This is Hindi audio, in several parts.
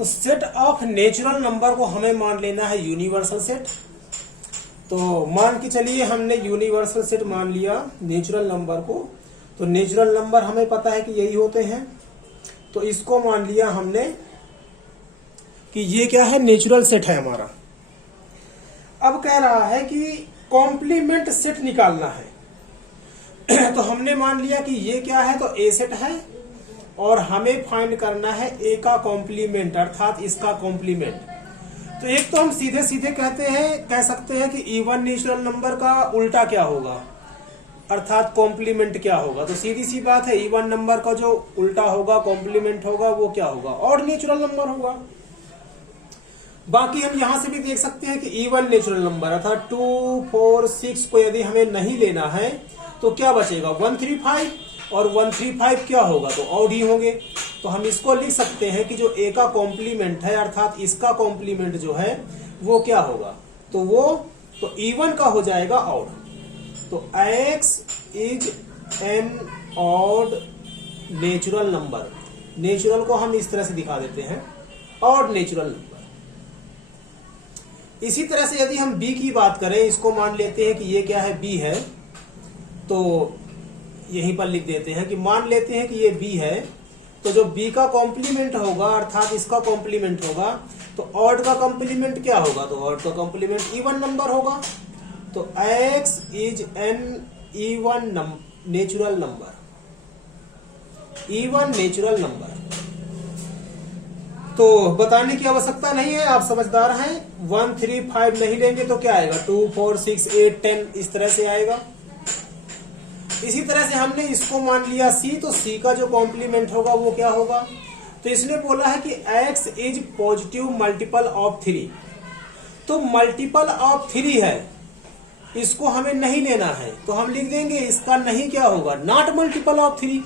तो सेट ऑफ नेचुरल नंबर को हमें मान लेना है यूनिवर्सल सेट। तो मान के चलिए हमने यूनिवर्सल सेट मान लिया नेचुरल नंबर को। तो नेचुरल नंबर हमें पता है कि यही होते हैं, तो इसको मान लिया हमने कि ये क्या है, नेचुरल सेट है हमारा। अब कह रहा है कि कॉम्प्लीमेंट सेट निकालना है। तो हमने मान लिया कि ये क्या है, तो ए सेट है और हमें फाइंड करना है ए का कॉम्प्लीमेंट अर्थात इसका कॉम्प्लीमेंट। तो एक तो हम सीधे सीधे कह सकते हैं कि इवन नेचुरल नंबर का उल्टा क्या होगा अर्थात कॉम्प्लीमेंट क्या होगा। तो सीधी सी बात है, इवन नंबर का जो उल्टा होगा कॉम्प्लीमेंट होगा वो क्या होगा, ऑड नेचुरल नंबर होगा। बाकी हम यहां से भी देख सकते हैं कि इवन नेचुरल नंबर अर्थात 2, 4, 6 को यदि हमें नहीं लेना है तो क्या बचेगा 135, और 135 क्या होगा तो ऑड ही होंगे। तो हम इसको लिख सकते हैं कि जो ए का कॉम्प्लीमेंट है अर्थात इसका कॉम्प्लीमेंट जो है वो क्या होगा, तो इवन का हो जाएगा ऑड। तो x is an odd natural number. Natural को हम इस तरह से दिखा देते हैं, ऑड नेचुरल नंबर। इसी तरह से यदि हम b की बात करें, इसको मान लेते हैं कि ये क्या है, b है। तो यहीं पर लिख देते हैं कि मान लेते हैं कि ये b है, तो जो b का कॉम्प्लीमेंट होगा अर्थात इसका कॉम्प्लीमेंट होगा, तो ऑड का कॉम्प्लीमेंट क्या होगा, तो ऑड का कॉम्प्लीमेंट इवन नंबर होगा। तो x is an even natural number, even natural number. तो बताने की आवश्यकता नहीं है, आप समझदार हैं। 1, 3, 5 नहीं लेंगे तो क्या आएगा, 2, 4, 6, 8, 10 इस तरह से आएगा। इसी तरह से हमने इसको मान लिया सी, तो सी का जो कॉम्प्लीमेंट होगा वो क्या होगा, तो इसने बोला है कि x is positive multiple of 3। तो मल्टीपल ऑफ 3 है, इसको हमें नहीं लेना है, तो हम लिख देंगे इसका नहीं क्या होगा, नॉट मल्टीपल ऑफ 3।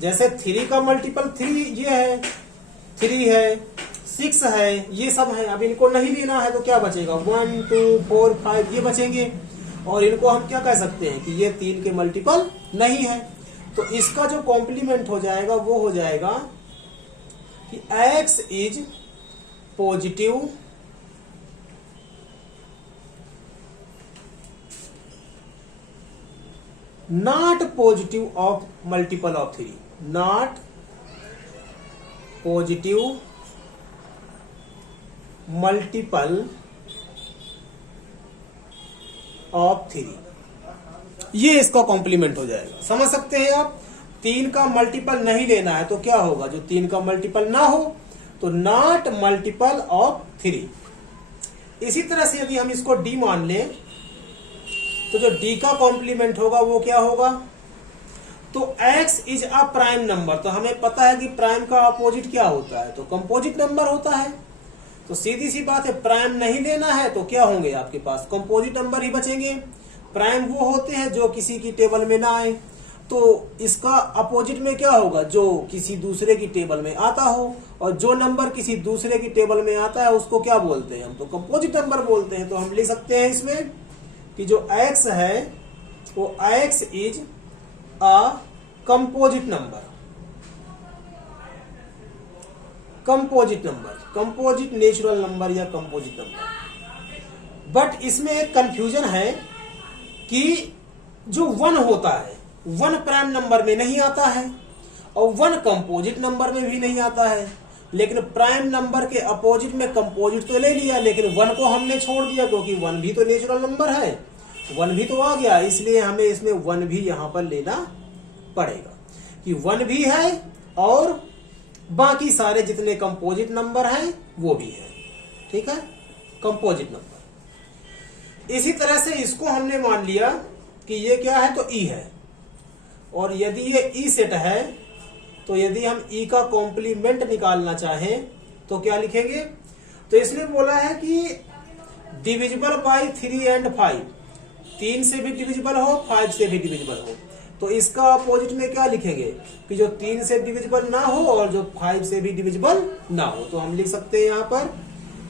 जैसे 3 का मल्टीपल 3 ये है, 3 है, 6 है, ये सब है। अब इनको नहीं लेना है तो क्या बचेगा, 1, 2, 4, 5 ये बचेंगे। और इनको हम क्या कह सकते हैं कि ये 3 के मल्टीपल नहीं है। तो इसका जो कॉम्प्लीमेंट हो जाएगा वो हो जाएगा कि x is positive not positive of multiple of 3, not positive multiple of 3, ये इसका कॉम्प्लीमेंट हो जाएगा। समझ सकते हैं आप, 3 का मल्टीपल नहीं लेना है तो क्या होगा, जो 3 का मल्टीपल ना हो तो नॉट मल्टीपल ऑफ 3। इसी तरह से यदि हम इसको d मान लें तो जो d का कॉम्प्लीमेंट होगा वो क्या होगा, तो x is a prime number. तो हमें पता है कि प्राइम का अपोजिट क्या होता है, तो कंपोजिट नंबर होता है। तो सीधी सी बात है, प्राइम नहीं लेना है तो क्या होंगे आपके पास, कंपोजिट नंबर ही बचेंगे। प्राइम वो होते हैं जो किसी की टेबल में ना आए, तो इसका अपोजिट में क्या होगा, जो किसी दूसरे की टेबल में आता हो। और जो नंबर किसी दूसरे की टेबल में आता है उसको क्या बोलते हैं, हम तो कंपोजिट नंबर बोलते हैं। तो हम लिख सकते हैं इसमें कि जो x है वो x is a composite number, composite number, composite natural number या कंपोजिट नंबर। बट इसमें एक कंफ्यूजन है कि जो 1 होता है 1 प्राइम नंबर में नहीं आता है और 1 कंपोजिट नंबर में भी नहीं आता है। लेकिन प्राइम नंबर के अपोजिट में कंपोजिट तो ले लिया, लेकिन 1 को हमने छोड़ दिया क्योंकि 1 भी तो नेचुरल नंबर है, 1 भी तो आ गया, इसलिए हमें इसमें 1 भी यहां पर लेना पड़ेगा कि 1 भी है और बाकी सारे जितने कंपोजिट नंबर हैं वो भी है। ठीक है, कंपोजिट नंबर। इसी तरह से इसको हमने मान लिया कि ये क्या है, तो ई है। और यदि ये ई सेट है तो यदि हम ई का कॉम्प्लीमेंट निकालना चाहें तो क्या लिखेंगे, तो इसने बोला है कि डिविजिबल बाय 3 एंड 5, 3 से भी डिविजिबल हो 5 से भी डिविजिबल हो। तो इसका अपोजिट में क्या लिखेंगे कि जो 3 से डिविजिबल ना हो और जो 5 से भी डिविजिबल ना हो। तो हम लिख सकते हैं यहां पर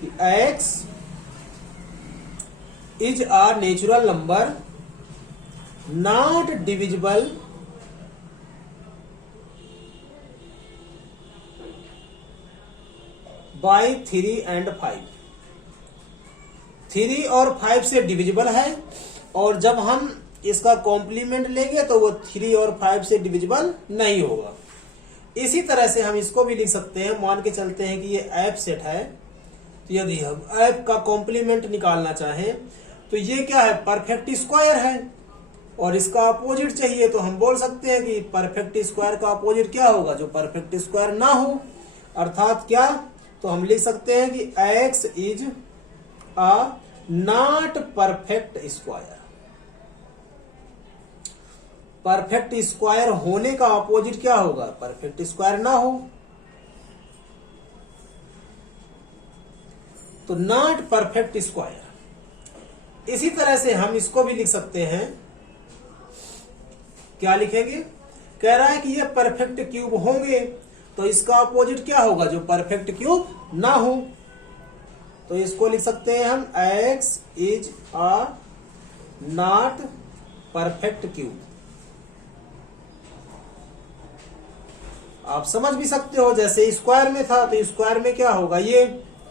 कि x is a natural number not divisible by 3 and 5। 3 और 5 से डिविजिबल है, और जब हम इसका कॉम्प्लीमेंट लेंगे तो वो 3 और 5 से डिविजिबल नहीं होगा। इसी तरह से हम इसको भी लिख सकते हैं। मान के चलते हैं कि ये एफ सेट है, तो यदि हम एफ का कॉम्प्लीमेंट निकालना चाहें तो ये क्या है, परफेक्ट स्क्वायर है, और इसका अपोजिट चाहिए तो हम बोल सकते हैं कि परफेक्ट स्क्वायर का अपोजिट क्या होगा, जो परफेक्ट स्क्वायर ना हो। अर्थात क्या, तो हम लिख सकते हैं कि x is a not perfect square. Perfect square होने का अपोजिट क्या होगा, परफेक्ट स्क्वायर ना हो। तो नॉट परफेक्ट स्क्वायर। इसी तरह से हम इसको भी लिख सकते हैं। क्या लिखेंगे, कह रहा है कि ये परफेक्ट क्यूब होंगे, तो इसका अपोजिट क्या होगा, जो परफेक्ट क्यूब ना हो। तो इसको लिख सकते हैं हम x is a not perfect cube. आप समझ भी सकते हो, जैसे स्क्वायर में था तो स्क्वायर में क्या होगा, ये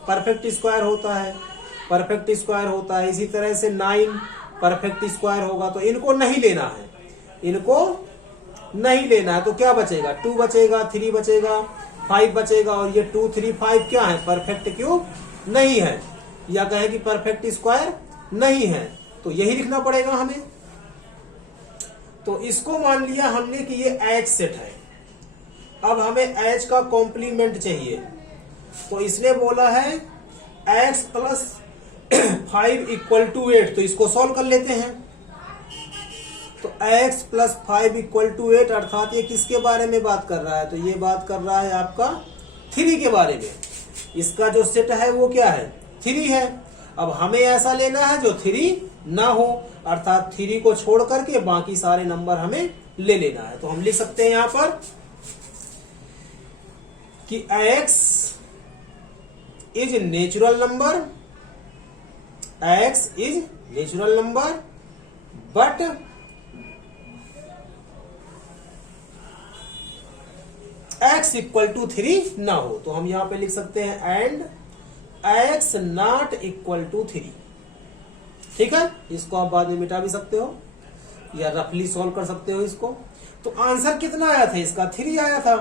परफेक्ट स्क्वायर होता है, परफेक्ट स्क्वायर होता है। इसी तरह से 9 परफेक्ट स्क्वायर होगा, तो इनको नहीं लेना है, इनको नहीं लेना है। तो क्या बचेगा, 2 बचेगा, 3 बचेगा, 5 बचेगा, और ये 2, 3, 5 क्या है, परफेक्ट क्यूब नहीं है, या कहें कि परफेक्ट स्क्वायर नहीं है। तो यही लिखना पड़ेगा हमें। तो इसको मान लिया हमने कि ये एच सेट है। अब हमें एच का कॉम्प्लीमेंट चाहिए, तो इसने बोला है x प्लस 5 इक्वल टू 8। तो इसको सॉल्व कर लेते हैं। तो x प्लस 5 इक्वल टू 8, अर्थात ये किसके बारे में बात कर रहा है, तो ये बात कर रहा है आपका 3 के बारे में। इसका जो सेट है वो क्या है, 3 है। अब हमें ऐसा लेना है जो 3 ना हो, अर्थात 3 को छोड़ करके बाकी सारे नंबर हमें ले लेना है। तो हम लिख सकते हैं यहां पर कि x is natural number, x is natural number, but x equal to 3 ना हो। तो हम यहां पे लिख सकते हैं and x not equal to 3। ठीक है, इसको आप बाद में मिटा भी सकते हो या रफली सॉल्व कर सकते हो इसको। तो आंसर कितना आया था इसका, 3 आया था।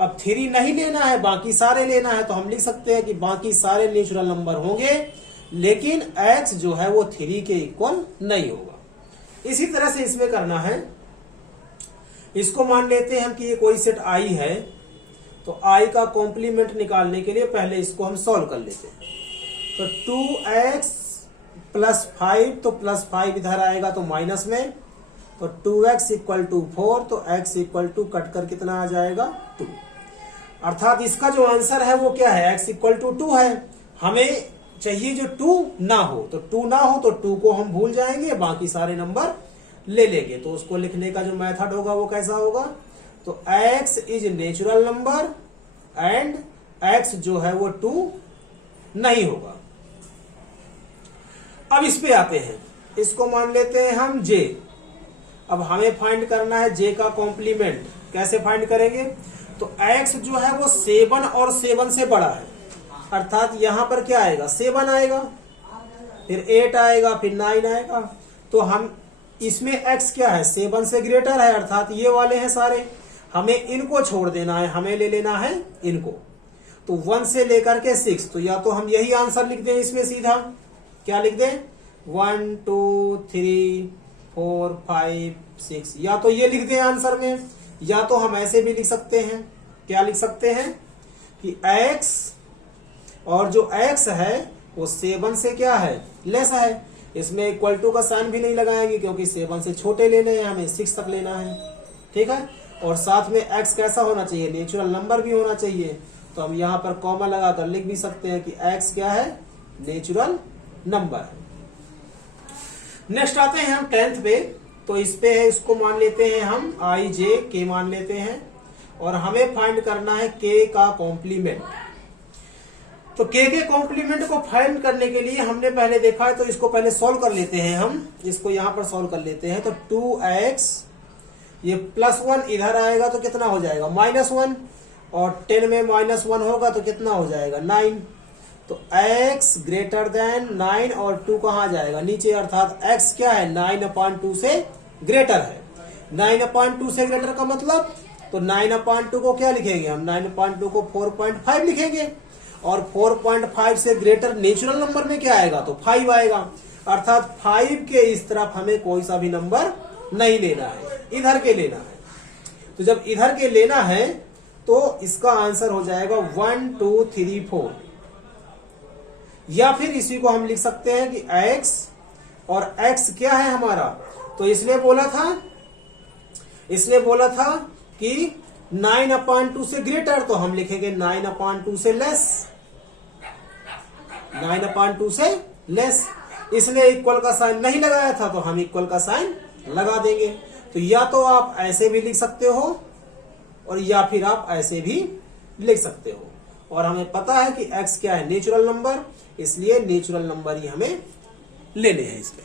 अब 3 नहीं लेना है, बाकी सारे लेना है, तो हम लिख सकते हैं कि बाकी सारे नेचुरल नंबर होंगे, लेकिन x जो है वो 3 के इक्वल नहीं होगा। इसी तरह से इसमें करना है। इसको मान लेते हैं हम कि ये कोई सेट i है, तो i का कॉम्प्लीमेंट निकालने के लिए पहले इसको हम सॉल्व कर लेते हैं। तो 2x प्लस 5, तो प्लस 5 इधर आएगा तो माइनस में, तो 2x इक्वल टू 4, तो x इक्वल टू कट कर कितना आ जाएगा, 2। अर्थात इसका जो आंसर है वो क्या है, x इक्वल टू 2 है। हमें चाहिए जो 2 ना हो, तो 2 ना हो तो 2 को हम भूल जाएंगे, बाकी सारे नंबर ले लेंगे। तो उसको लिखने का जो मेथड होगा वो कैसा होगा, तो x is natural number and x जो है वो 2 नहीं होगा। अब इस पे आते हैं, इसको मान लेते हैं हम j। अब हमें फाइंड करना है j का कॉम्प्लीमेंट। कैसे फाइंड करेंगे, तो x जो है वो 7 और 7 से बड़ा है, अर्थात यहां पर क्या आएगा, 7 आएगा, फिर 8 आएगा, फिर 9 आएगा। तो हम इसमें x क्या है, 7 से ग्रेटर है, अर्थात ये वाले हैं सारे, हमें इनको छोड़ देना है, हमें ले लेना है इनको। तो 1 से लेकर के 6, तो या तो हम यही आंसर लिख दें इसमें सीधा, क्या लिख दें, 1 2 3 4 5 6, या तो ये लिख दें आंसर में, या तो हम ऐसे भी लिख सकते हैं। क्या लिख सकते हैं कि x, और जो x है वो 7 से क्या है, लेस है। इसमें इक्वल टू का साइन भी नहीं लगाएंगे, क्योंकि 7 से छोटे लेने हैं, हमें 6 तक लेना है। ठीक है, और साथ में x कैसा होना चाहिए, नेचुरल नंबर भी होना चाहिए। तो हम यहाँ पर कॉमा लगाकर लिख भी सकते हैं कि x क्या है, नेचुरल नंबर है। नेक्स्ट आते हैं हम 10th पे। तो इस पे है, इसको मान लेते हैं हम i j k मान लेते हैं, और हमें फाइंड करना है k का कॉम्प्लीमेंट। तो k के कॉम्प्लीमेंट को फाइंड करने के लिए हमने पहले देखा है, तो इसको पहले सॉल्व कर लेते हैं हम। इसको यहां पर सॉल्व कर लेते हैं। तो 2x, ये +1 इधर आएगा तो कितना हो जाएगा, -1, और 10 में -1 होगा तो कितना हो जाएगा, 9। तो x ग्रेटर देन 9 और 2 कहाँ जाएगा नीचे, अर्थात x क्या है 9/2 से ग्रेटर है। 9/2 से ग्रेटर का मतलब, तो 9/2 को क्या लिखेंगे हम, 9/2 को 4.5 लिखेंगे, और 4.5 से ग्रेटर नेचुरल नंबर में क्या आएगा, तो 5 आएगा। अर्थात 5 के इस तरफ हमें कोई सा भी नंबर नहीं लेना है, इधर के लेना है। तो जब इधर के लेना है तो इसका आंसर हो जाएगा 1 2 3 4, या फिर इसी को हम लिख सकते हैं कि x, और x क्या है हमारा, तो इसने बोला था कि 9/2 से ग्रेटर, तो हम लिखेंगे 9/2 से लेस, 9/2 से लेस। इसने इक्वल का साइन नहीं लगाया था तो हम इक्वल का साइन लगा देंगे। तो या तो आप ऐसे भी लिख सकते हो और या फिर आप ऐसे भी लिख सकते हो, और हमें पता है कि x क्या है नेचुरल नंबर, इसलिए नेचुरल नंबर ही हमें लेने हैं इसमें।